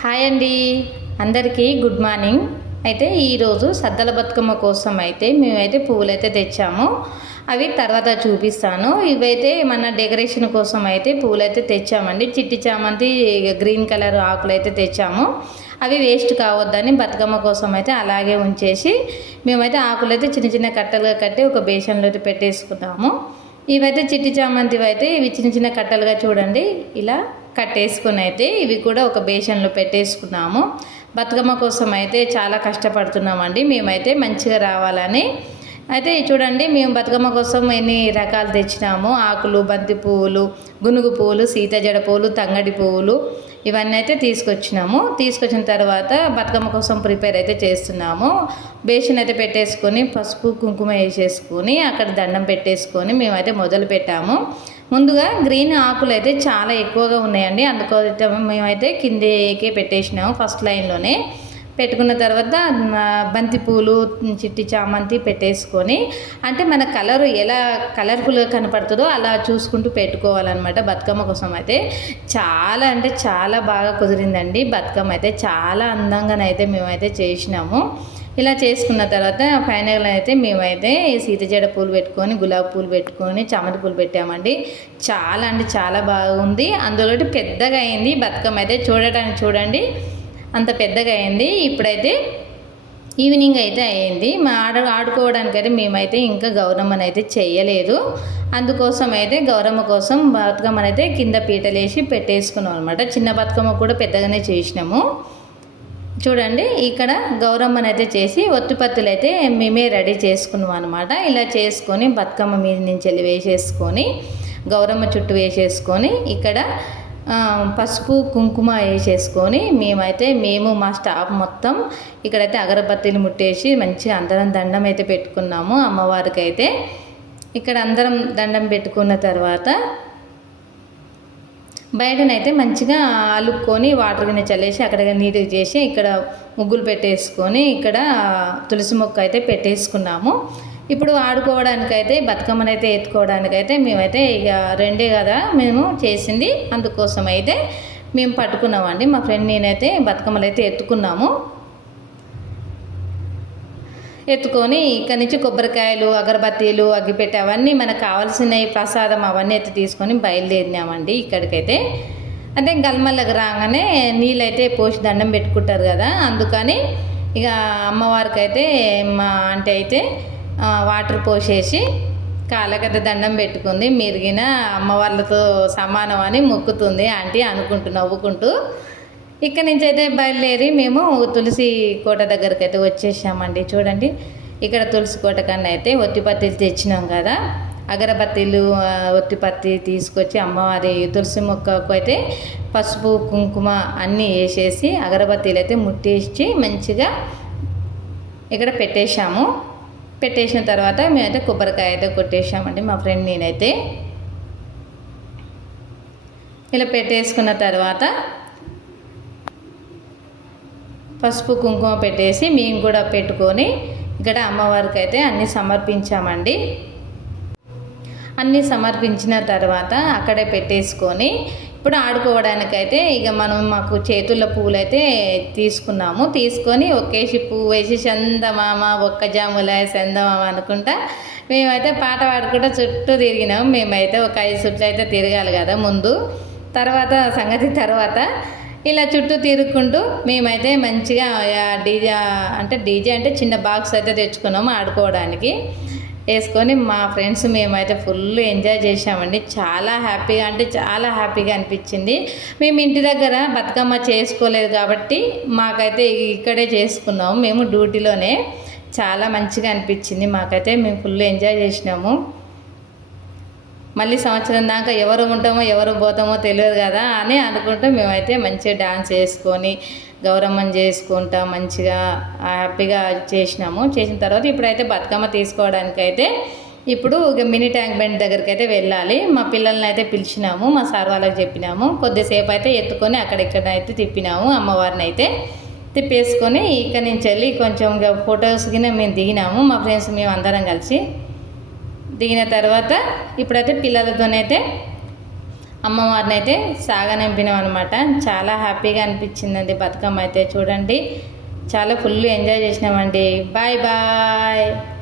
Hi అండి. అందరికీ good morning. అయితే ఈరోజు సద్దల బతుకమ్మ కోసం అయితే మేమైతే పువ్వులు అయితే తెచ్చాము. అవి తర్వాత చూపిస్తాను. ఇవైతే మన డెకరేషన్ కోసం అయితే పువ్వులు అయితే తెచ్చామండి. చిట్టి చామంతి గ్రీన్ కలర్ ఆకులు అయితే తెచ్చాము. అవి వేస్ట్ కావద్దని బతుకమ్మ కోసం అయితే అలాగే ఉంచేసి మేమైతే ఆకులు అయితే చిన్న చిన్న కట్టలుగా కట్టి ఒక బేషన్లో అయితే పెట్టేసుకున్నాము ఇవైతే చిట్టి చామంతివి అయితే ఇవి చిన్న చిన్న కట్టలుగా చూడండి. ఇలా కట్టేసుకుని అయితే ఇవి కూడా ఒక బేషన్లో పెట్టేసుకున్నాము. బతుకమ్మ కోసం అయితే చాలా కష్టపడుతున్నామండి. మేమైతే మంచిగా రావాలని. అయితే చూడండి మేము బతుకమ్మ కోసం ఎన్ని రకాలు తెచ్చినాము. ఆకులు బంతి పువ్వులు గునుగు పువ్వులు సీతజడ పువ్వులు తంగడి పువ్వులు ఇవన్నీ అయితే తీసుకొచ్చినాము. తీసుకొచ్చిన తర్వాత బతుకమ్మ కోసం ప్రిపేర్ అయితే చేస్తున్నాము. బేషన్ అయితే పెట్టేసుకొని పసుపు కుంకుమ వేసేసుకొని అక్కడ దండం పెట్టేసుకొని మేమైతే మొదలు పెట్టాము ముందుగా గ్రీన్ ఆకులు అయితే చాలా ఎక్కువగా ఉన్నాయండి. అందుకోసం మేమైతే కిందకే పెట్టేసినాము ఫస్ట్ లైన్లోనే. పెట్టుకున్న తర్వాత బంతిపూలు చిట్టి చామంతి పెట్టేసుకొని అంటే మన కలర్ ఎలా కలర్ఫుల్గా కనపడుతుందో అలా చూసుకుంటూ పెట్టుకోవాలన్నమాట బతుకమ్మ కోసం అయితే. చాలా అంటే చాలా బాగా కుదిరిందండి బతుకమ్మ అయితే. చాలా అందంగానైతే మేమైతే చేసినాము. ఇలా చేసుకున్న తర్వాత ఫైనల్ అయితే మేమైతే సీతజడ పూలు పెట్టుకొని గులాబీ పూలు పెట్టుకొని చామంతి పూలు పెట్టామండి. చాలా అంటే చాలా బాగుంది. అందులో పెద్దగా అయింది బతుకమ్మ అయితే. చూడటానికి చూడండి. అంత పెద్దగా అయింది. ఇప్పుడైతే ఈవినింగ్ అయితే అయ్యింది మా ఆడ ఆడుకోవడానికి అయితే మేమైతే ఇంకా గౌరమ్మని అయితే చేయలేదు అందుకోసం అయితే గౌరమ్మ కోసం బతుకమ్మని అయితే కింద పీటలేసి పెట్టేసుకున్నాం అనమాట చిన్న బతుకమ్మ కూడా పెద్దగానే చేసినాము. చూడండి ఇక్కడ గౌరమ్మని అయితే చేసి ఒత్తిపత్తులు అయితే మేమే రెడీ చేసుకున్నాం అనమాట ఇలా చేసుకొని బతుకమ్మ మీద నుంచి వెళ్ళి వేసేసుకొని గౌరమ్మ చుట్టూ వేసేసుకొని ఇక్కడ పసుపు కుంకుమ వేసేసుకొని మేమైతే మేము మా స్టాఫ్ మొత్తం ఇక్కడైతే అగరబత్తీలు ముట్టేసి మంచిగా అందరం దండం అయితే పెట్టుకున్నాము అమ్మవారికి అయితే ఇక్కడ అందరం దండం పెట్టుకున్న తర్వాత బయటనైతే మంచిగా అలుక్కొని వాటర్ గిన్నె చల్లేసి అక్కడ నీట్గా చేసి ఇక్కడ ముగ్గులు పెట్టేసుకొని ఇక్కడ తులసి మొక్క అయితే పెట్టేసుకున్నాము. ఇప్పుడు ఆడుకోవడానికైతే బతుకమ్మనైతే అయితే ఎత్తుకోవడానికైతే మేమైతే ఇక రెండే కదా మేము చేసింది. అందుకోసం అయితే మేము పట్టుకున్నామండి. మా ఫ్రెండ్ నేనైతే బతుకమ్మలు అయితే ఎత్తుకున్నాము. ఎత్తుకొని ఇక్కడి నుంచి కొబ్బరికాయలు అగరబత్తీలు అగ్గిపెట్టి అవన్నీ మనకు కావాల్సినవి ప్రసాదం అవన్నీ అయితే తీసుకొని బయలుదేరినామండి ఇక్కడికైతే. అంటే గల్మల్లకు రాగానే నీళ్ళైతే పోసి దండం పెట్టుకుంటారు కదా అందుకని ఇక అమ్మవారికి అయితే మా అంటే అయితే వాటర్ పోసేసి కాళ్ళకైతే దండం పెట్టుకుంది. మిరిగిన అమ్మవార్లతో సమానం అని మొక్కుతుంది ఆంటీ అనుకుంటూ నవ్వుకుంటూ. ఇక్కడి నుంచి అయితే బయలుదేరి మేము తులసి కోట దగ్గరికి అయితే వచ్చేసామండి. చూడండి ఇక్కడ తులసి కోట కన్నా అయితే ఒత్తిపత్తిలు తెచ్చినాం కదా. అగరబత్తీలు ఆ, ఒత్తిపత్తి తీసుకొచ్చి అమ్మవారి తులసి మొక్కకు అయితే పసుపు కుంకుమ అన్నీ వేసేసి అగరబత్తీలు అయితే ముట్టేసి మంచిగా ఇక్కడ పెట్టేశాము. పెట్టేసిన తర్వాత మేమైతే కొబ్బరికాయ అయితే కొట్టేసామండి మా ఫ్రెండ్ నేనైతే. ఇలా పెట్టేసుకున్న తర్వాత పసుపు కుంకుమ పెట్టేసి మేము కూడా పెట్టుకొని ఇక్కడ అమ్మవారికి అయితే అన్నీ సమర్పించామండి. అన్నీ సమర్పించిన తర్వాత అక్కడే పెట్టేసుకొని ఇప్పుడు ఆడుకోవడానికైతే ఇక మనం మాకు చేతుల్లో పువ్వులు అయితే తీసుకున్నాము. తీసుకొని ఒకేసి పువ్వు వేసి చందమామ ఒక్క జాముల చందమామ అనుకుంటా మేమైతే పాట పాడుకుంటూ చుట్టూ తిరిగినాము. మేమైతే ఒక ఐదు చుట్లు అయితే తిరగాలి కదా ముందు. తర్వాత సంగతి తర్వాత ఇలా చుట్టూ తిరుగుకుంటూ మేమైతే మంచిగా డీజే అంటే డీజే అంటే చిన్న బాక్స్ అయితే తెచ్చుకున్నాము ఆడుకోవడానికి. వేసుకొని మా ఫ్రెండ్స్ మేమైతే ఫుల్ ఎంజాయ్ చేసామండి చాలా హ్యాపీగా అంటే చాలా హ్యాపీగా అనిపించింది. మేము ఇంటి దగ్గర బతుకమ్మ చేసుకోలేదు కాబట్టి మాకైతే ఇక్కడే చేసుకున్నాము. మేము డ్యూటీలోనే. చాలా మంచిగా అనిపించింది మాకైతే. మేము ఫుల్ ఎంజాయ్ చేసినాము. మళ్ళీ సంవత్సరం దాకా ఎవరు ఉంటామో ఎవరు పోతామో తెలియదు కదా అని అనుకుంటూ మేమైతే మంచిగా డాన్స్ చేసుకొని గౌరమ్మని చేసుకుంటా మంచిగా హ్యాపీగా చేసినాము. చేసిన తర్వాత ఇప్పుడైతే బతుకమ్మ తీసుకోవడానికి అయితే ఇప్పుడు ఇక మినీ ట్యాంక్ బండ్ దగ్గరికి అయితే వెళ్ళాలి. మా పిల్లల్ని అయితే పిలిచినాము మా సార్ వాళ్ళకి చెప్పినాము. కొద్దిసేపు అయితే ఎత్తుకొని అక్కడిక్కడ అయితే తిప్పినాము అమ్మవారిని అయితే తిప్పేసుకొని ఇక్కడి నుంచి వెళ్ళి కొంచెం ఫొటోస్ కింద మేము దిగినాము. మా ఫ్రెండ్స్ మేము అందరం కలిసి దిగిన తర్వాత ఇప్పుడైతే పిల్లలతోనైతే అమ్మవారిని అయితే సాగనంపినాం అనమాట చాలా హ్యాపీగా అనిపించిందండి బతుకమ్మ అయితే. చూడండి చాలా ఫుల్ ఎంజాయ్ చేసినామండి. Bye bye.